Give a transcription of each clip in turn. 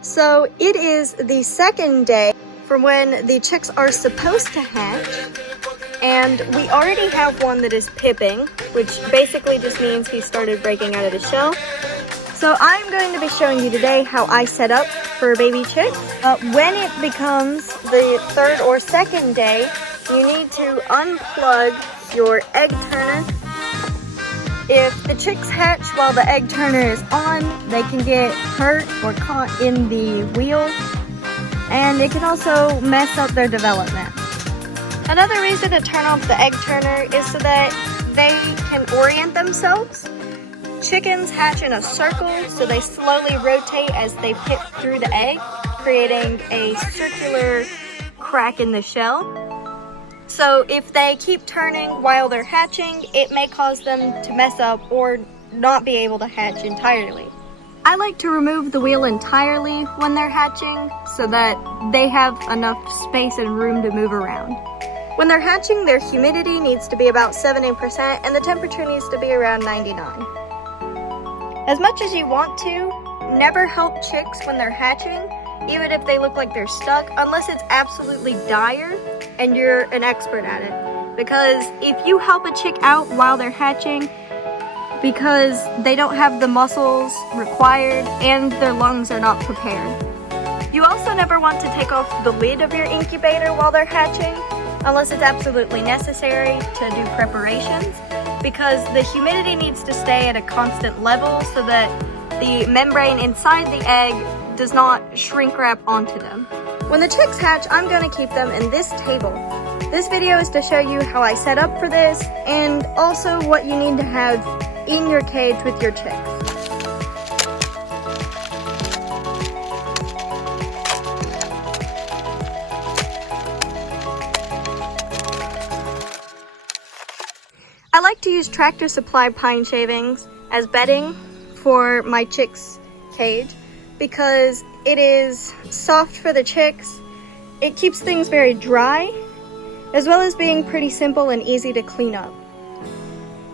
So it is the second day from when the chicks are supposed to hatch, and we already have one that is pipping, which basically just means he started breaking out of the shell. So I'm going to be showing you today how I set up for baby chicks. When it becomes the third or second day, you need to unplug your egg turner. If the chicks hatch while the egg turner is on, they can get hurt or caught in the wheel, and it can also mess up their development. Another reason to turn off the egg turner is so that they can orient themselves. Chickens hatch in a circle, so they slowly rotate as they pip through the egg, creating a circular crack in the shell. So if they keep turning while they're hatching, it may cause them to mess up or not be able to hatch entirely. I like to remove the wheel entirely when they're hatching so that they have enough space and room to move around. When they're hatching, their humidity needs to be about 70% and the temperature needs to be around 99. As much as you want to, never help chicks when they're hatching, even if they look like they're stuck, unless it's absolutely dire and you're an expert at it. Because if you help a chick out while they're hatching, because they don't have the muscles required and their lungs are not prepared. You also never want to take off the lid of your incubator while they're hatching, unless it's absolutely necessary to do preparations, because the humidity needs to stay at a constant level so that the membrane inside the egg does not shrink wrap onto them. When the chicks hatch, I'm going to keep them in this table. This video is to show you how I set up for this and also what you need to have in your cage with your chicks. I like to use Tractor Supply pine shavings as bedding for my chicks' cage because it is soft for the chicks. It keeps things very dry, as well as being pretty simple and easy to clean up.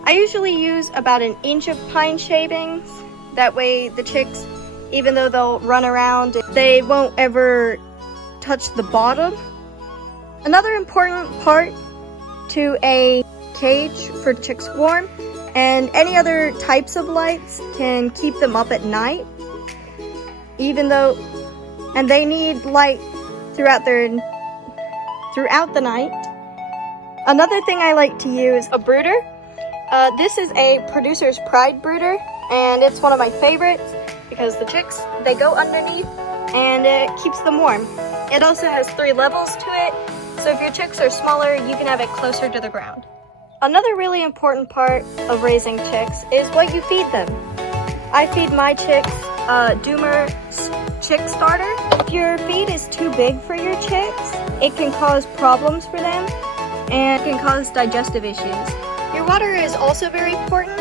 I usually use about 1 inch of pine shavings. That way the chicks, even though they'll run around, they won't ever touch the bottom. Another important part to a cage for chicks warm, and any other types of lights can keep them up at night, and they need light throughout the night. Another thing I like to use, a brooder. This is a Producer's Pride brooder, and it's one of my favorites because the chicks, they go underneath and it keeps them warm. It also has 3 levels to it, so if your chicks are smaller, you can have it closer to the ground. Another really important part of raising chicks is what you feed them. I feed my chicks Doomer chick starter. If your feed is too big for your chicks, it can cause problems for them and can cause digestive issues. Your water is also very important.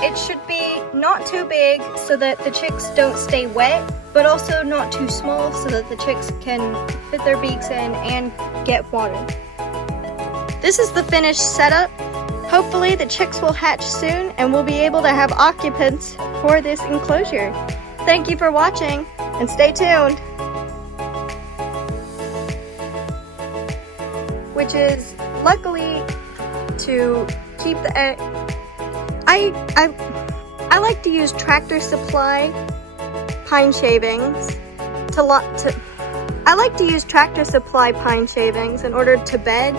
It should be not too big so that the chicks don't stay wet, but also not too small so that the chicks can fit their beaks in and get water. This is the finished setup. Hopefully the chicks will hatch soon and we'll be able to have occupants for this enclosure. Thank you for watching and stay tuned. Which is luckily to keep the egg. I like to use Tractor Supply pine shavings I like to use Tractor Supply pine shavings in order to bed